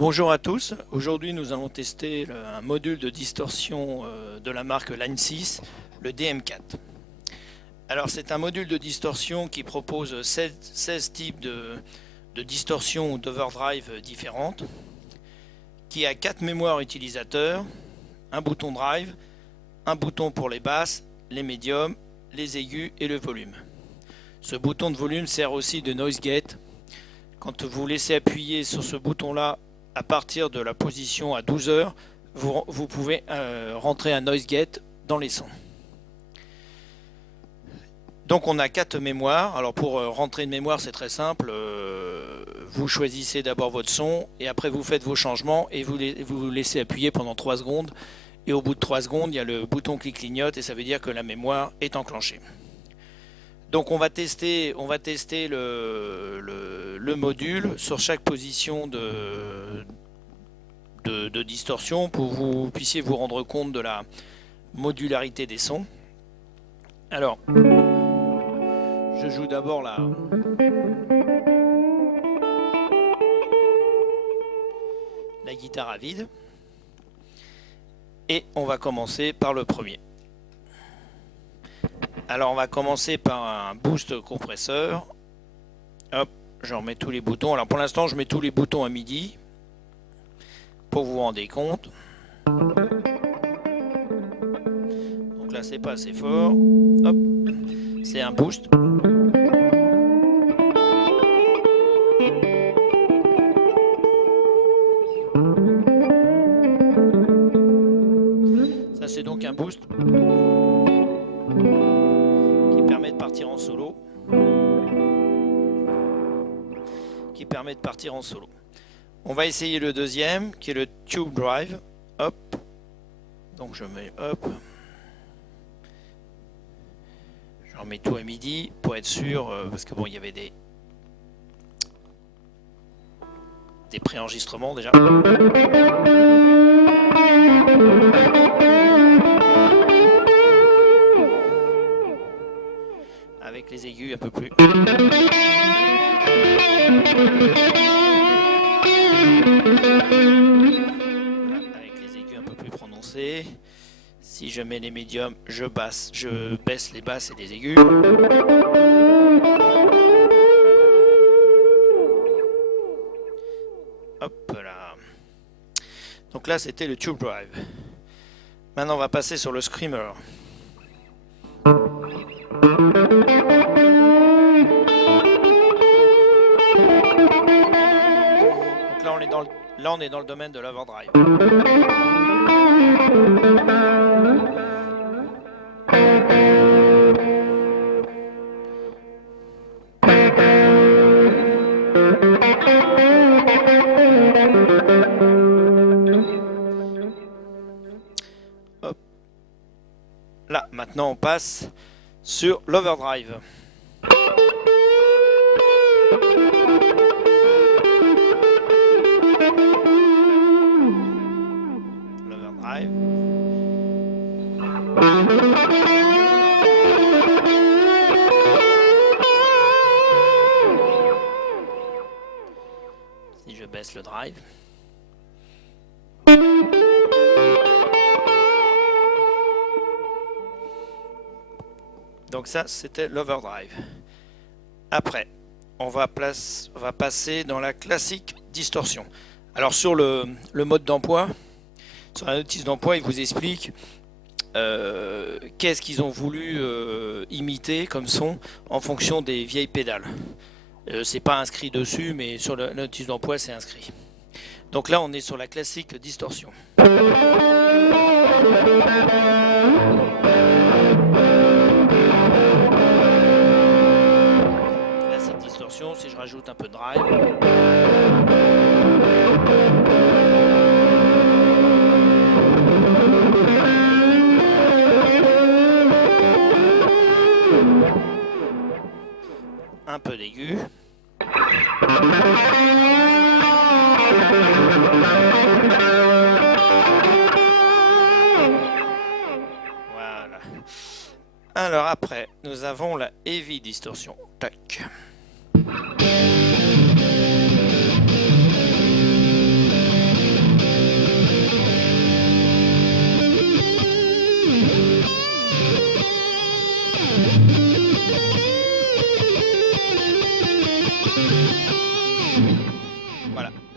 Bonjour à tous, aujourd'hui nous allons tester un module de distorsion de la marque Line 6, le DM4. Alors c'est un module de distorsion qui propose 16 types de distorsion ou d'overdrive différentes, qui a 4 mémoires utilisateurs, un bouton drive, un bouton pour les basses, les médiums, les aigus et le volume. Ce bouton de volume sert aussi de noise gate. Quand vous laissez appuyer sur ce bouton là à partir de la position à 12 heures, vous pouvez rentrer un noise gate dans les sons. Donc on a 4 mémoires. Alors pour rentrer une mémoire c'est très simple, vous choisissez d'abord votre son et après vous faites vos changements et vous laissez appuyer pendant 3 secondes et au bout de 3 secondes il y a le bouton qui clignote et ça veut dire que la mémoire est enclenchée. Donc on va tester le module sur chaque position de distorsion pour que vous puissiez vous rendre compte de la modularité des sons. Alors, je joue d'abord la guitare à vide et on va commencer par le premier. Alors on va commencer par un boost compresseur. Hop, je remets tous les boutons. Alors pour l'instant je mets tous les boutons à midi pour vous rendre compte. Donc là c'est pas assez fort. Hop, c'est un boost. Ça c'est donc un boost qui permet de partir en solo. On va essayer le deuxième qui est le tube drive. Hop. Donc je mets hop. Je remets tout à midi pour être sûr parce que bon il y avait des préenregistrements déjà. Avec les aigus un peu plus. Voilà, avec les aigus un peu plus prononcés. Si je mets les médiums, je baisse les basses et les aigus. Hop là. Donc là c'était le tube drive. Maintenant on va passer sur le screamer. Donc là on est dans le domaine de l'overdrive. Hop. Là maintenant on passe sur l'overdrive. L'overdrive. Si je baisse le drive. Donc ça c'était l'overdrive. Après on va passer dans la classique distorsion. Alors sur le mode d'emploi, sur la notice d'emploi il vous explique qu'est-ce qu'ils ont voulu imiter comme son en fonction des vieilles pédales. C'est pas inscrit dessus mais sur la notice d'emploi c'est inscrit. Donc là on est sur la classique distorsion. Si je rajoute un peu de drive. Un peu d'aigu. Voilà. Alors après, nous avons la heavy distorsion. Tac.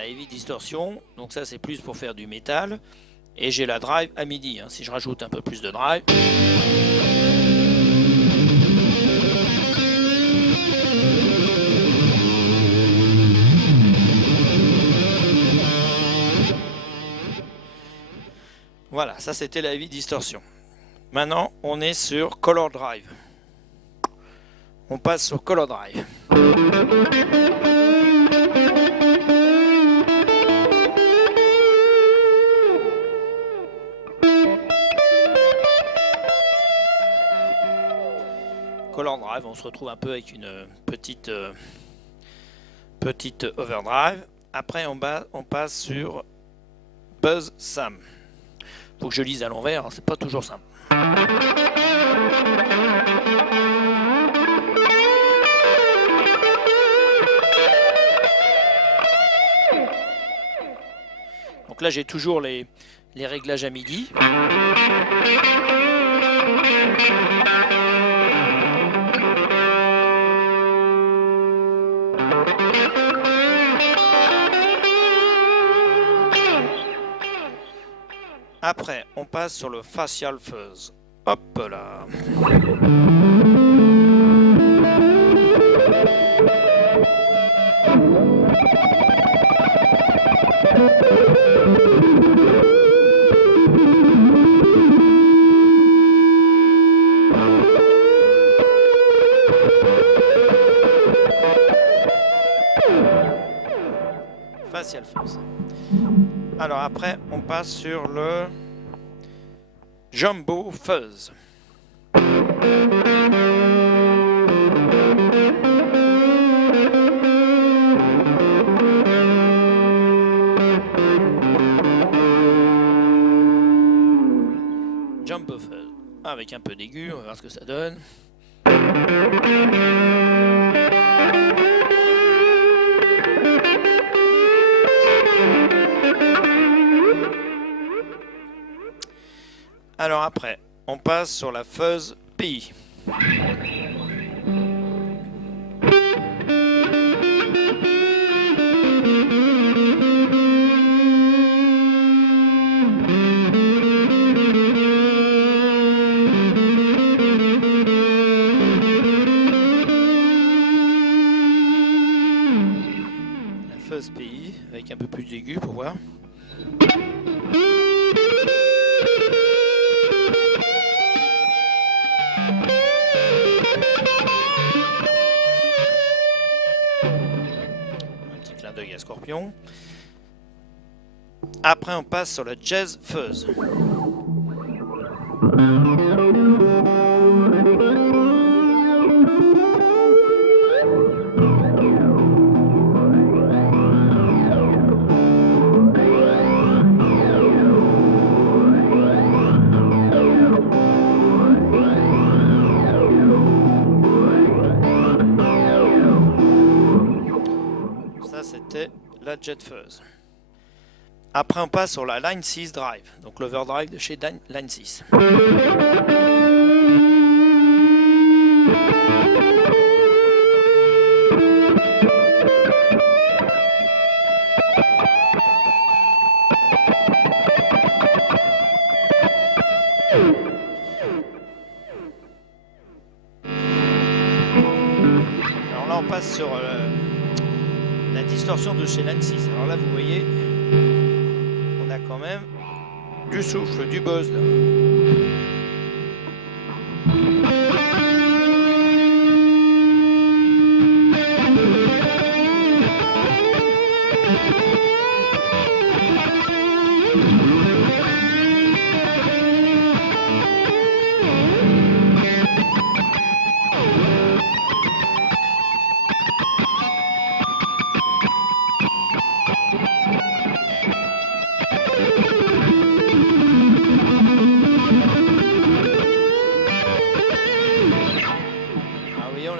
la heavy distortion, donc ça c'est plus pour faire du métal, et j'ai la drive à midi, hein. Si je rajoute un peu plus de drive, voilà, ça c'était la heavy distortion. Maintenant on est sur color drive, on passe sur color drive. Color drive, on se retrouve un peu avec une petite overdrive. Après on passe sur Buzz Sam. Faut que je lise à l'envers, hein, c'est pas toujours simple. Donc là j'ai toujours les réglages à midi. Après, on passe sur le Facial Fuzz. Hop là. Facial Fuzz. Alors après, on passe sur le Jumbo Fuzz. Jumbo Fuzz. Avec un peu d'aigu, on va voir ce que ça donne. Alors après, on passe sur la Fuzz PI. La Fuzz PI avec un peu plus d'aigu pour voir. De Scorpion. Après on passe sur le Jazz Fuzz. C'était la Jet Fuzz. Après on passe sur la Line 6 Drive, donc l'overdrive de chez Line 6. Alors là on passe sur la distorsion de chez Line 6. Alors là vous voyez, on a quand même du souffle, du buzz là.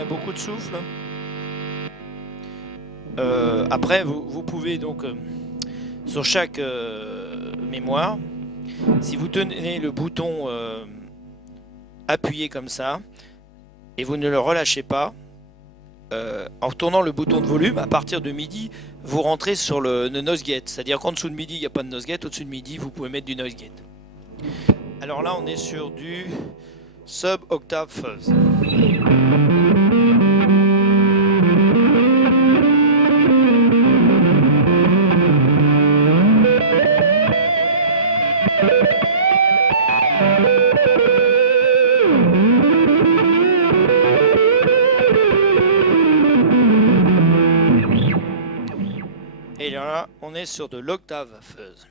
Beaucoup de souffle. Après, vous pouvez donc sur chaque mémoire, si vous tenez le bouton appuyé comme ça et vous ne le relâchez pas, en tournant le bouton de volume, à partir de MIDI, vous rentrez sur le noise gate. C'est-à-dire qu'en dessous de MIDI, il n'y a pas de noise gate, au-dessus de MIDI, vous pouvez mettre du noise gate. Alors là, on est sur du sub-octave fuzz. Et là, on est sur de l'octave fuzz.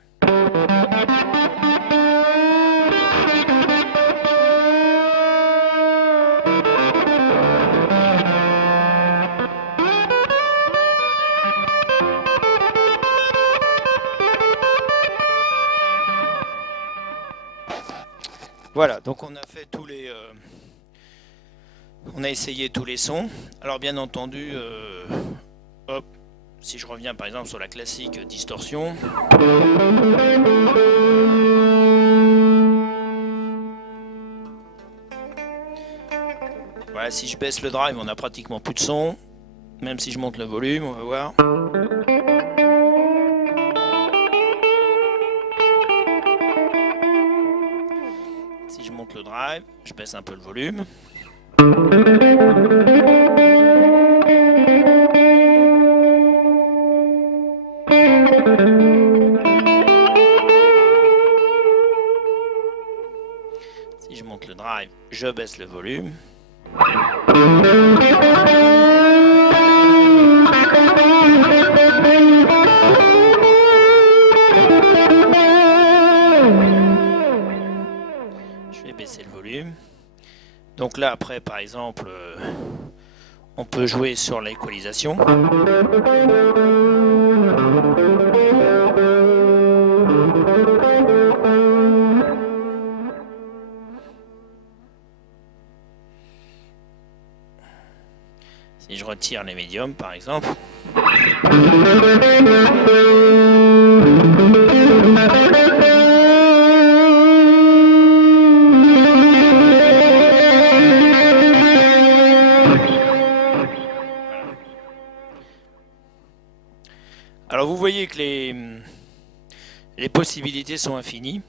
Voilà, donc on a fait tous les... on a essayé tous les sons. Alors bien entendu, hop, si je reviens par exemple sur la classique distorsion. Voilà, si je baisse le drive, on a pratiquement plus de son. Même si je monte le volume, on va voir. Si je monte le drive, je baisse un peu le volume. Si je monte le drive, je baisse le volume. Je vais baisser le volume. Donc là, après, par exemple, on peut jouer sur l'équalisation. Si je retire les médiums, par exemple. Alors vous voyez que les possibilités sont infinies.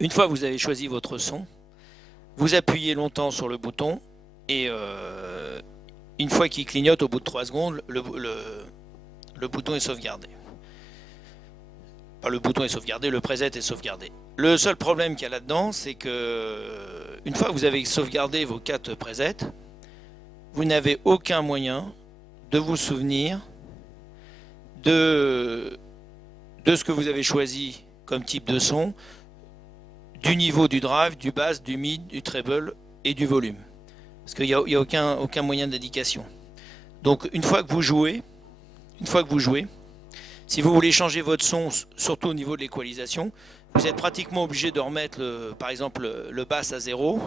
Une fois que vous avez choisi votre son, vous appuyez longtemps sur le bouton et une fois qu'il clignote au bout de 3 secondes, le bouton est sauvegardé. Pas le bouton est sauvegardé, le preset est sauvegardé. Le seul problème qu'il y a là-dedans, c'est que une fois que vous avez sauvegardé vos 4 presets, vous n'avez aucun moyen de vous souvenir de ce que vous avez choisi comme type de son, du niveau du drive, du bass, du mid, du treble et du volume. Parce qu'il n'y a aucun moyen d'indication. Donc une fois que vous jouez, si vous voulez changer votre son, surtout au niveau de l'équalisation, vous êtes pratiquement obligé de remettre par exemple le bass à 0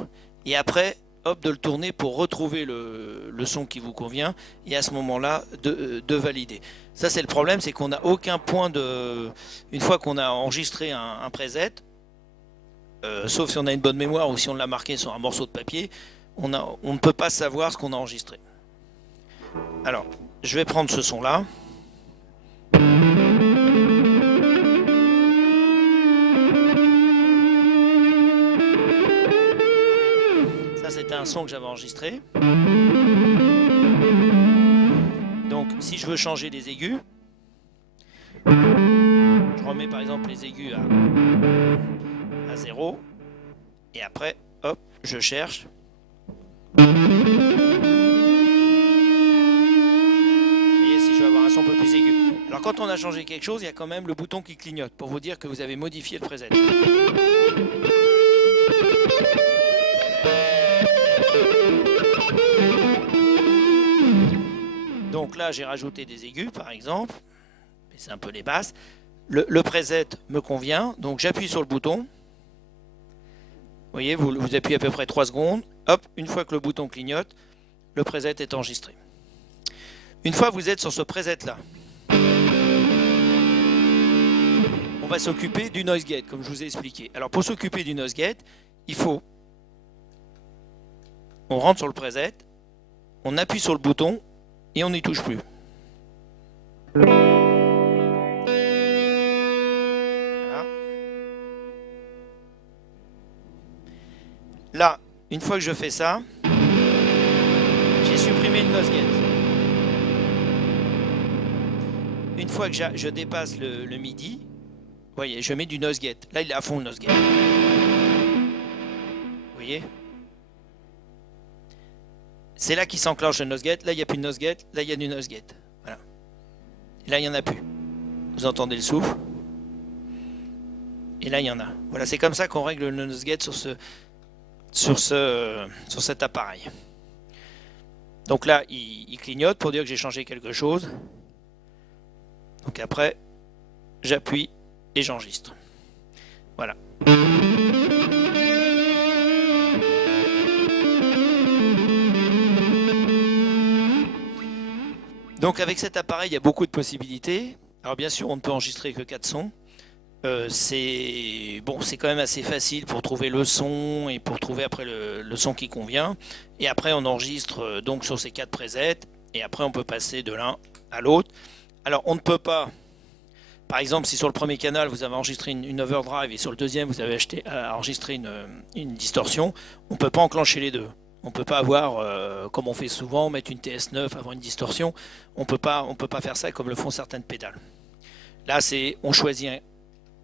et après hop, de le tourner pour retrouver le son qui vous convient et à ce moment-là de valider. Ça c'est le problème, c'est qu'on n'a aucun point de... Une fois qu'on a enregistré un preset, sauf si on a une bonne mémoire ou si on l'a marqué sur un morceau de papier, on ne peut pas savoir ce qu'on a enregistré. Alors, je vais prendre ce son-là. Ça, c'était un son que j'avais enregistré. Donc, si je veux changer les aigus, je remets par exemple les aigus à 0. Et après, hop, je cherche. Vous voyez, si je veux avoir un son un peu plus aigu. Alors, quand on a changé quelque chose, il y a quand même le bouton qui clignote pour vous dire que vous avez modifié le preset. Donc là, j'ai rajouté des aigus, par exemple. C'est un peu les basses. Le preset me convient, donc j'appuie sur le bouton. Vous voyez, vous appuyez à peu près 3 secondes. Hop, une fois que le bouton clignote, le preset est enregistré. Une fois que vous êtes sur ce preset-là, on va s'occuper du noise gate, comme je vous ai expliqué. Alors pour s'occuper du noise gate, il faut... On rentre sur le preset, on appuie sur le bouton et on n'y touche plus. Voilà. Là, une fois que je fais ça, j'ai supprimé le nose gate. Une fois que je dépasse le MIDI, vous voyez, je mets du nose gate. Là, il est à fond le nose gate. Vous voyez? C'est là qu'il s'enclenche le nose gate. Là, il n'y a plus de nose gate. Là, il y a du nose gate. Voilà. Et là, il n'y en a plus. Vous entendez le souffle. Et là, il y en a. Voilà, c'est comme ça qu'on règle le nose gate sur cet appareil. Donc là, il clignote pour dire que j'ai changé quelque chose. Donc après, j'appuie et j'enregistre. Voilà. Donc avec cet appareil, il y a beaucoup de possibilités. Alors bien sûr, on ne peut enregistrer que 4 sons. C'est quand même assez facile pour trouver le son et pour trouver après le son qui convient. Et après, on enregistre donc sur ces 4 presets. Et après, on peut passer de l'un à l'autre. Alors, on ne peut pas... Par exemple, si sur le premier canal, vous avez enregistré une overdrive et sur le deuxième, vous avez enregistré une distorsion, on ne peut pas enclencher les deux. On ne peut pas avoir, comme on fait souvent, mettre une TS9 avant une distorsion. On ne peut pas faire ça comme le font certaines pédales. Là, on choisit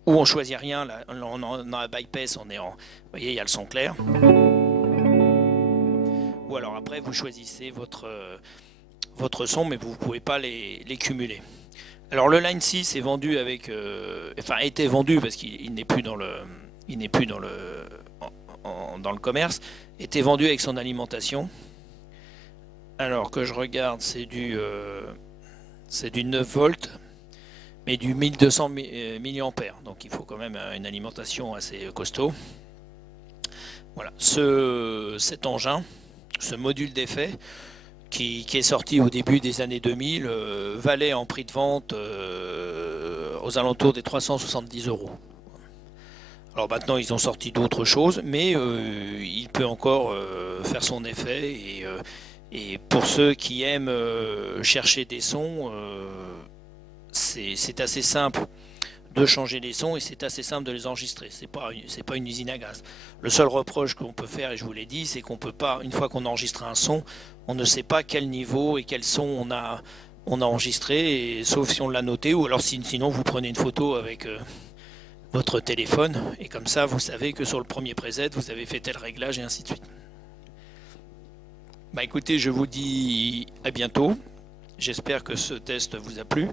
ou on choisit rien. Là, on a un bypass, vous voyez, il y a le son clair. Ou alors après, vous choisissez votre son, mais vous ne pouvez pas les cumuler. Alors le Line 6 est vendu avec, a été vendu parce qu'il n'est plus dans le commerce, était vendu avec son alimentation. Alors que je regarde, c'est du 9 volts, mais du 1200 mAh, donc il faut quand même une alimentation assez costaud. Voilà, cet engin, ce module d'effet, qui est sorti au début des années 2000, valait en prix de vente aux alentours des 370 €. Alors maintenant ils ont sorti d'autres choses, mais il peut encore faire son effet, et pour ceux qui aiment chercher des sons, c'est assez simple de changer les sons et c'est assez simple de les enregistrer. C'est pas une usine à gaz. Le seul reproche qu'on peut faire, et je vous l'ai dit, c'est qu'on peut pas, une fois qu'on enregistre un son, on ne sait pas quel niveau et quel son on a enregistré, sauf si on l'a noté, ou alors sinon vous prenez une photo avec votre téléphone, et comme ça vous savez que sur le premier preset vous avez fait tel réglage et ainsi de suite. Bah écoutez, je vous dis à bientôt. J'espère que ce test vous a plu.